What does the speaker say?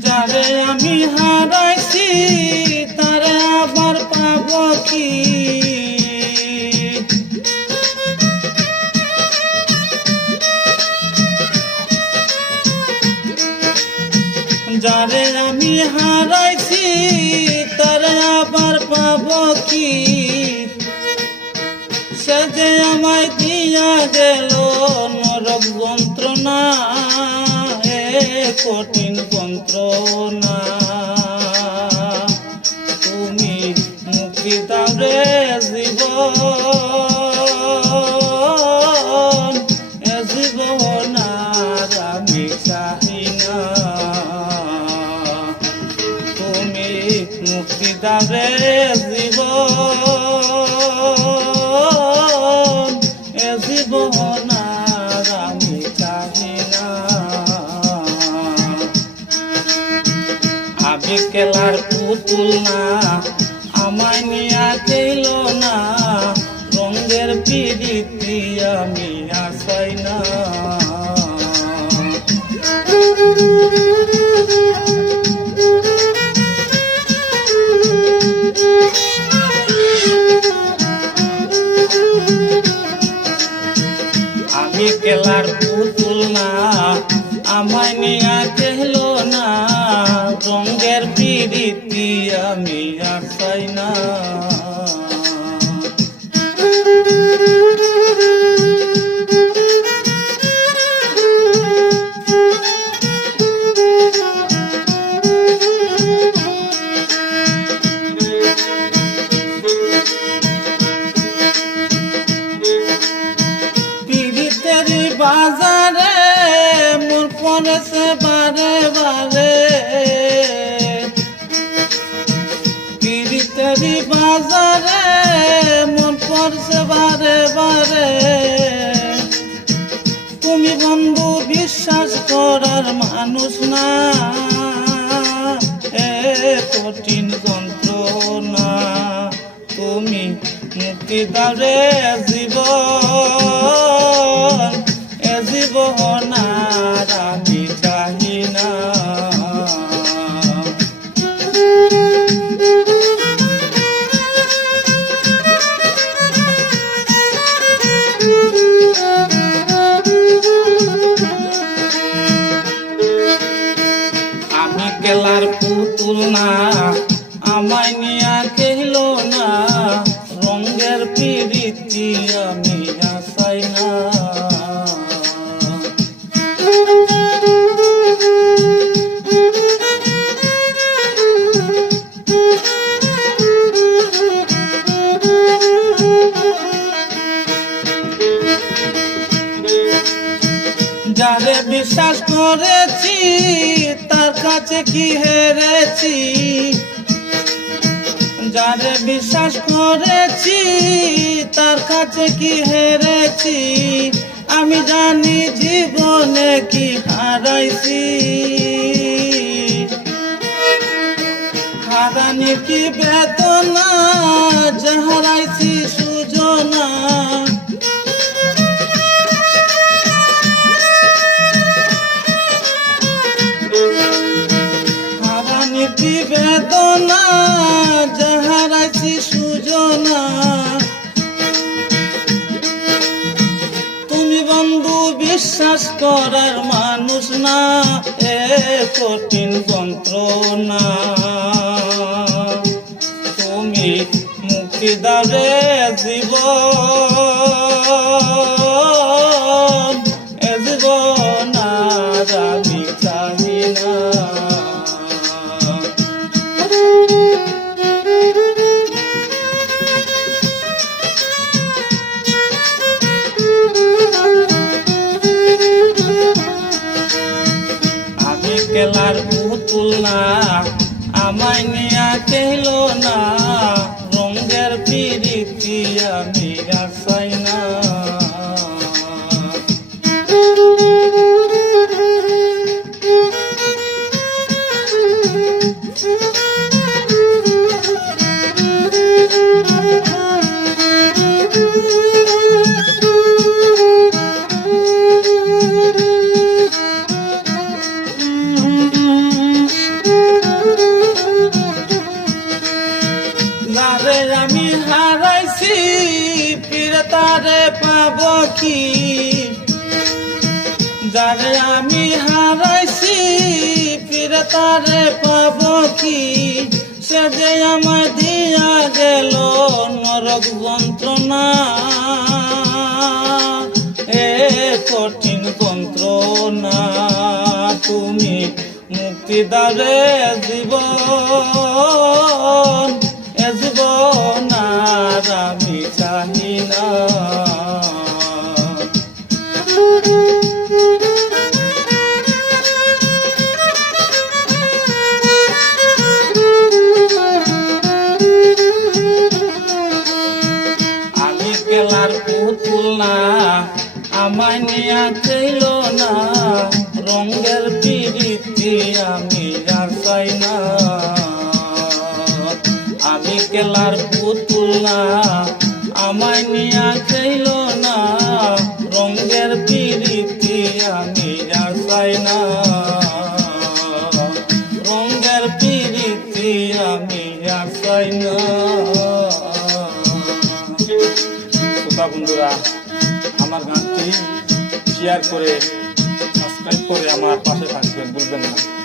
যারে আমি হারাইছি তারে আবার পাব কি? যারে আমি হারাইছি কঠিন যন্ত্রণা। তুমি মুক্তি রে জীবন। এ আমি চাহি না। তুমি মুক্তি দাবে জীবন। এ জীবন আমি কেলার পুতুল না, আমায় নিয়া কেল না। রঙের পিড়িতি আমি আসাই না। আমি কেলার পুতুল না, আমায় নিয়া কেহল আসাই না পীড়িতের বাজারে মোর পড়েছে পীড়িতের বাজারে, মন পড়ছে বারে বারে। তুমি বন্ধু, বিশ্বাস করার মানুষ না। এ কঠিন যন্ত্রণা, তুমি মুক্তি দাও জীবন। পিড়িতি আমি আসাই না। যারে বিশ্বাস করেছি তার কাছে কি হেরেছি? বিশ্বাস করেছি, তার কাছে কি হেরেছি? আমি জানি জীবনে কি হারাইছি। হারানি কি বেদনা যাহারাইছি সুজনা। হারানি কি বেদনা যাহারাইছি সুজনা তুমি বন্ধু বিশ্বাস করার মানুষ না এ কঠিন যন্ত্রণা। তুমি মুক্তিদারে জীবন। পুতুল না আমায় নিয়া কেহল না। রঙ্গের পিড়িতি আমি আসাই না। কি যারে আমি হারাইছি, ফিরে তারে পাব কি? সে যে আমায় দিয়া গেল, নরক যন্ত্রণা। এ কঠিন যন্ত্রণা, তুমি মুক্তি দারে জীবন। নিয়া চাইল না। রঙের পিড়িতি আমি আর চাই না। আমি কেলার পুতুল না, আমায় নিয়া চাইল না। রঙের পিড়িতি আমি আর চাই না। রঙের পিড়িতি আমি আর চাই না। বন্ধুরা, আমার গানটি শেয়ার করে সাবস্ক্রাইব করে আমার পাশে থাকবেন বলবেন না।